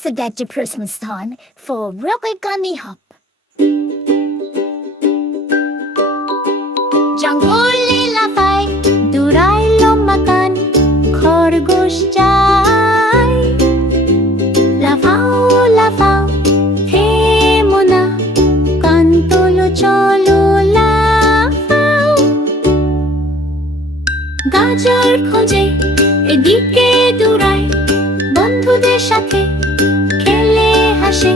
forget the Christmas time for real quick bunny hop. জঙ্গলে লাফায় দৌড়াইলো মাকান খরগোশ যায় লাফাও লাফাও থেমো না কান তোলো চলো লাফাও গাজর খোঁজে এদিকে দৌড়ায় বন্ধুদের সাথে খেলে হাসে